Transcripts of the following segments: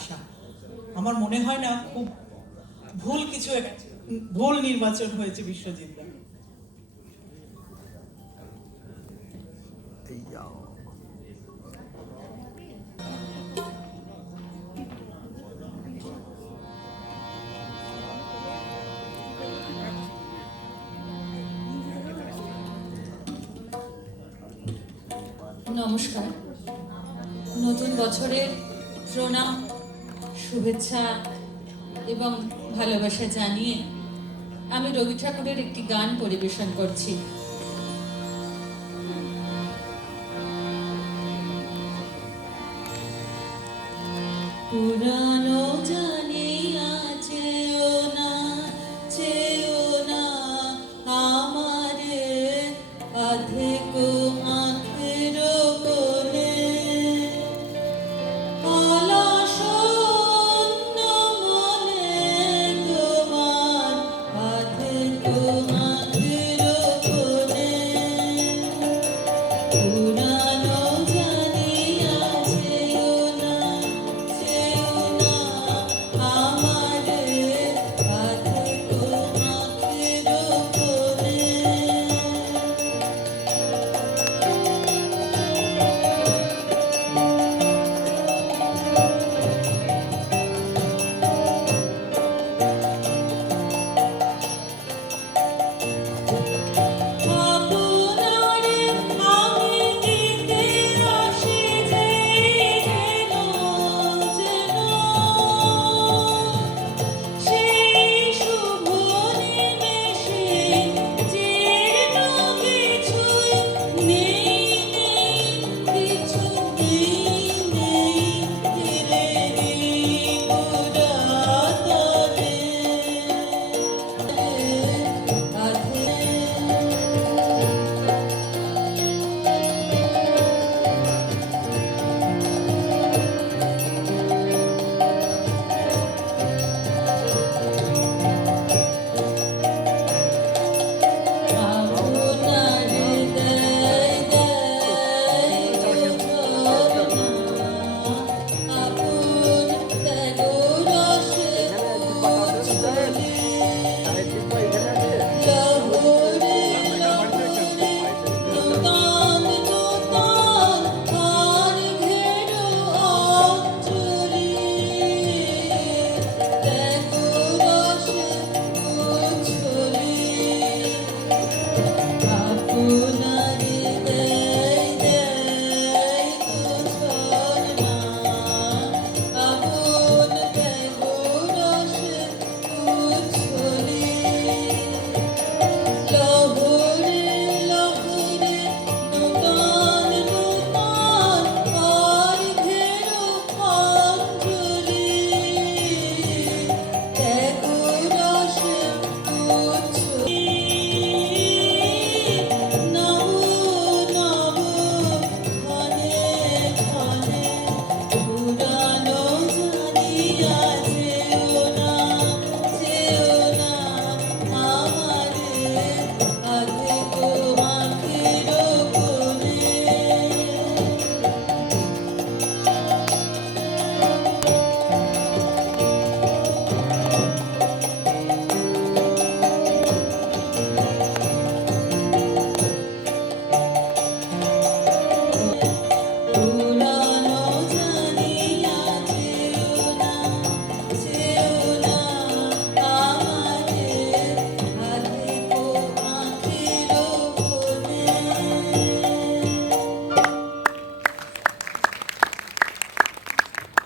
আশা আমার মনে হয় না খুব ভুল কিছু ভুল নির্বাচন হয়েছে বিশ্বজিৎ নমস্কার। নতুন বছরের প্রণাম। শুভেচ্ছা এবং ভালোবাসা জানিয়ে আমি রবি ঠাকুরের একটি গান পরিবেশন করছি। পুরানো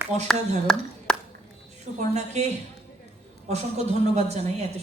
অসাধারণ। সুপর্ণাকে অসংখ্য ধন্যবাদ জানাই এত